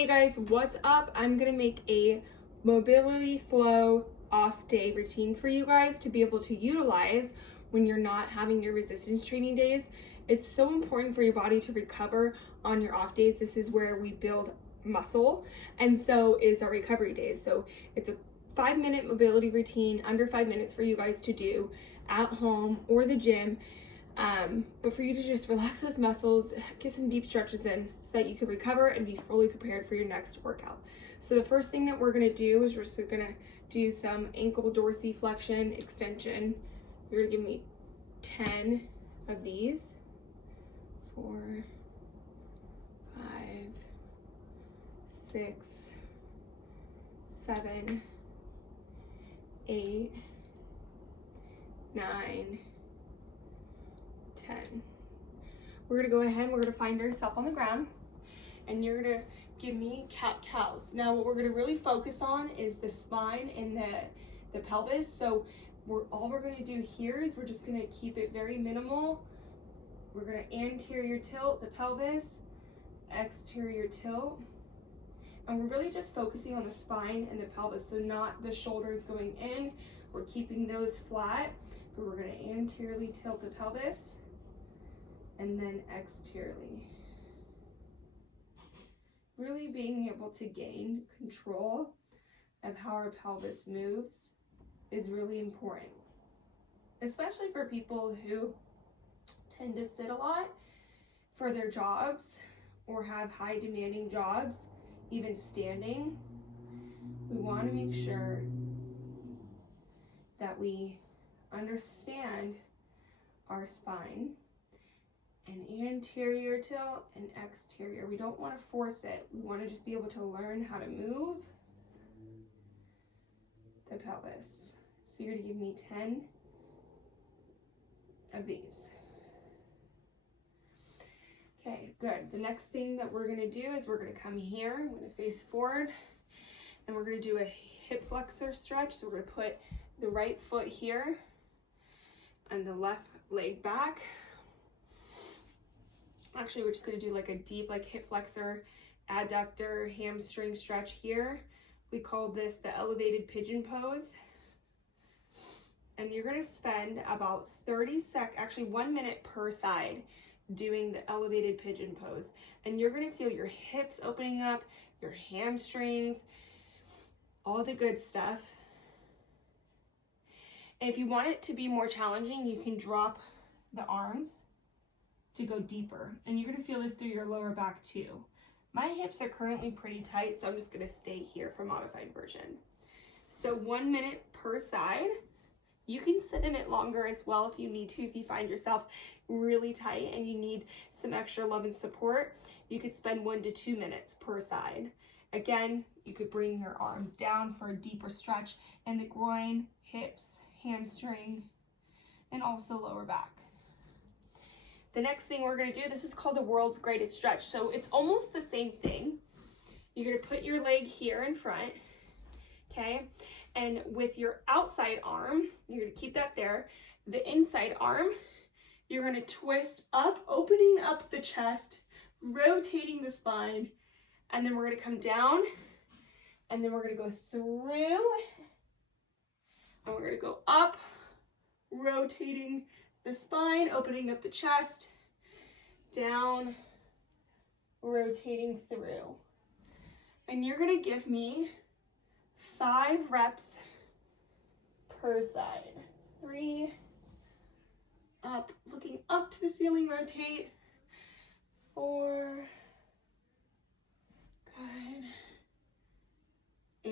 Hey guys, what's up? I'm gonna make a mobility flow off day routine for you guys to be able to utilize when you're not having your resistance training days. It's so important for your body to recover on your off days. This is where we build muscle, and so is our recovery days. So it's a 5-minute mobility routine, under 5 minutes for you guys to do at home or the gym. But for you to just relax those muscles, get some deep stretches in so that you can recover and be fully prepared for your next workout. So the first thing that we're gonna do is we're just gonna do some ankle dorsiflexion extension. You're gonna give me 10 of these. 4, 5, 6, 7, 8, 9, 10. We're gonna go ahead and we're gonna find ourselves on the ground, and you're gonna give me cat-cows. Now what we're gonna really focus on is the spine and the pelvis. So all we're gonna do here is we're just gonna keep it very minimal. We're gonna anterior tilt the pelvis, exterior tilt, and we're really just focusing on the spine and the pelvis, so not the shoulders going in. We're keeping those flat, but we're gonna anteriorly tilt the pelvis and then exteriorly. Really being able to gain control of how our pelvis moves is really important, especially for people who tend to sit a lot for their jobs or have high demanding jobs, even standing. We want to make sure that we understand our spine and anterior tilt and exterior. We don't want to force it. We want to just be able to learn how to move the pelvis. So you're going to give me 10 of these. Okay, good. The next thing that we're going to do is we're going to come here. I'm going to face forward, and we're going to do a hip flexor stretch. So we're going to put the right foot here and the left leg back. Actually, we're just going to do like a deep hip flexor, adductor, hamstring stretch here. We call this the elevated pigeon pose. And you're going to spend about 1 minute per side doing the elevated pigeon pose. And you're going to feel your hips opening up, your hamstrings, all the good stuff. And if you want it to be more challenging, you can drop the arms to go deeper. And you're gonna feel this through your lower back too. My hips are currently pretty tight, so I'm just gonna stay here for modified version. So 1 minute per side. You can sit in it longer as well if you need to. If you find yourself really tight and you need some extra love and support, you could spend 1 to 2 minutes per side. Again, you could bring your arms down for a deeper stretch in the groin, hips, hamstring, and also lower back. The next thing we're gonna do, this is called the world's greatest stretch. So it's almost the same thing. You're gonna put your leg here in front, okay? And with your outside arm, you're gonna keep that there. The inside arm, you're gonna twist up, opening up the chest, rotating the spine, and then we're gonna come down, and then we're gonna go through, and we're gonna go up, rotating the spine, opening up the chest, down, rotating through. And you're gonna give me 5 reps per side. 3, up, looking up to the ceiling, rotate. 4, good.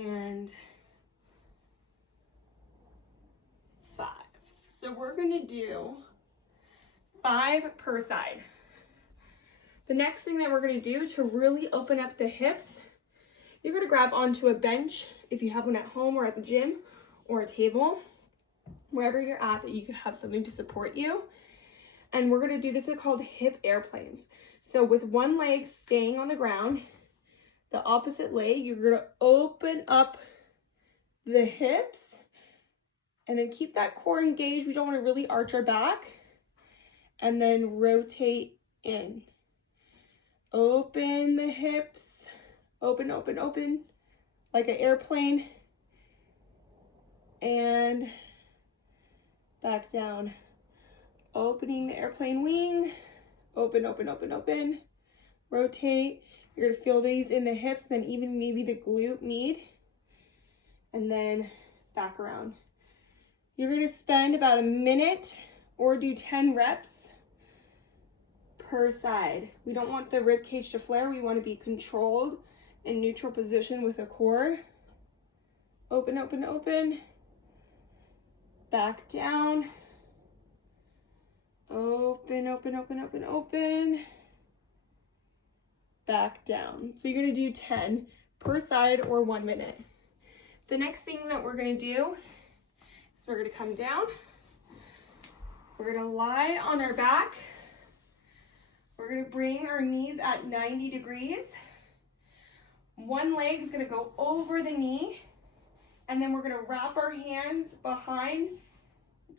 And 5. So we're gonna do 5 per side. The next thing that we're gonna do to really open up the hips, you're gonna grab onto a bench if you have one at home or at the gym, or a table, wherever you're at that you could have something to support you. And we're gonna do this, it's called hip airplanes. So with one leg staying on the ground, the opposite leg, you're gonna open up the hips, and then keep that core engaged. We don't want to really arch our back. And then rotate in. Open the hips Open, open, open, like an airplane. And back down. Opening the airplane wing. Open, open, open, open. Rotate. You're gonna feel these in the hips, then even maybe the glute med. And then back around. You're gonna spend about a minute or do 10 reps per side. We don't want the rib cage to flare. We want to be controlled in neutral position with the core. Open, open, open. Back down. Open, open, open, open, open. Back down. So you're gonna do 10 per side or 1 minute. The next thing that we're gonna do is we're gonna come down. We're gonna lie on our back. We're gonna bring our knees at 90 degrees. One leg is gonna go over the knee, and then we're gonna wrap our hands behind,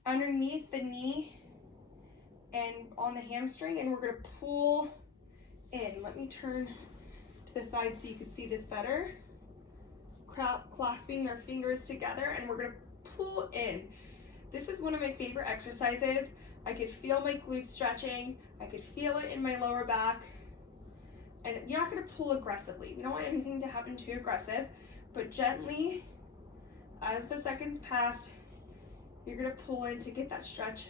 underneath the knee and on the hamstring, and we're gonna pull in. Let me turn to the side so you can see this better. Clasping our fingers together, and we're gonna pull in. This is one of my favorite exercises. I could feel my glutes stretching. I could feel it in my lower back. And you're not gonna pull aggressively. We don't want anything to happen too aggressive, but gently, as the seconds pass, you're gonna pull in to get that stretch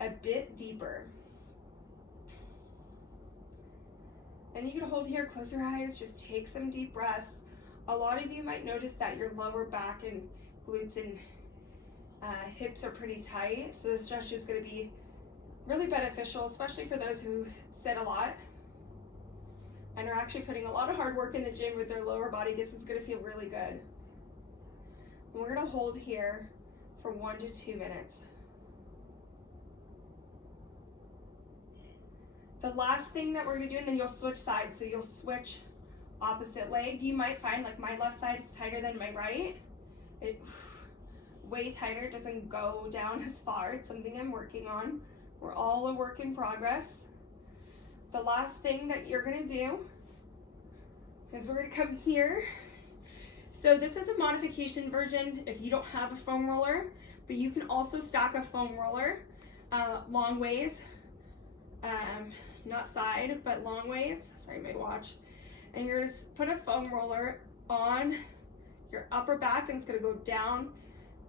a bit deeper. And you can hold here, close your eyes, just take some deep breaths. A lot of you might notice that your lower back and glutes and hips are pretty tight, so the stretch is going to be really beneficial, especially for those who sit a lot and are actually putting a lot of hard work in the gym with their lower body. This is going to feel really good. And we're going to hold here for 1 to 2 minutes. The last thing that we're going to do, and then you'll switch sides, so you'll switch opposite leg. You might find like my left side is tighter than my right. It way tighter, it doesn't go down as far. It's something I'm working on. We're all a work in progress. The last thing that you're gonna do is we're gonna come here. So this is a modification version if you don't have a foam roller, but you can also stack a foam roller long ways, not side, but long ways. Sorry, my watch. And you're gonna put a foam roller on your upper back, and it's gonna go down,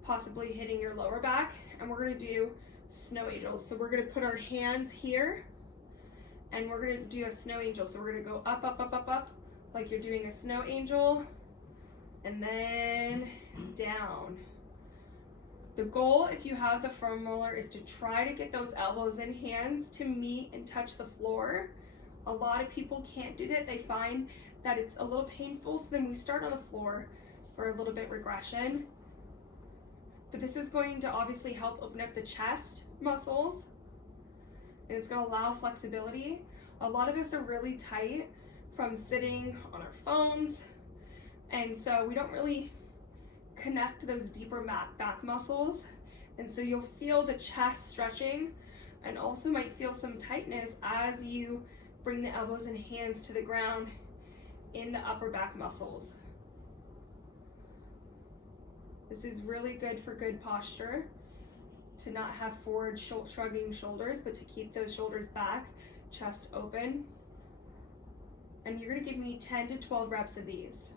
possibly hitting your lower back. And we're gonna do snow angels. So we're gonna put our hands here, and we're gonna do a snow angel. So we're gonna go up, up, up, up, up, like you're doing a snow angel, and then down. The goal, if you have the foam roller, is to try to get those elbows and hands to meet and touch the floor. A lot of people can't do that. They find that it's a little painful, so then we start on the floor for a little bit regression. But this is going to obviously help open up the chest muscles, and it's going to allow flexibility. A lot of us are really tight from sitting on our phones, and so we don't really connect those deeper back muscles, and so you'll feel the chest stretching, and also might feel some tightness as you bring the elbows and hands to the ground in the upper back muscles. This is really good for good posture, to not have forward shrugging shoulders, but to keep those shoulders back, chest open. And you're gonna give me 10 to 12 reps of these.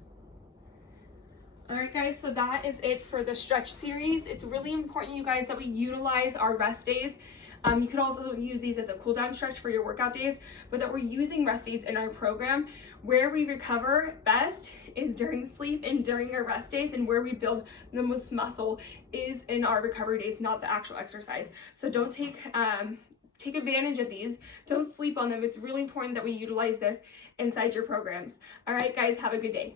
All right, guys, so that is it for the stretch series. It's really important, you guys, that we utilize our rest days. You could also use these as a cool down stretch for your workout days, but that we're using rest days in our program. Where we recover best is during sleep and during our rest days, and where we build the most muscle is in our recovery days, not the actual exercise. So don't take advantage of these. Don't sleep on them. It's really important that we utilize this inside your programs. All right, guys, have a good day.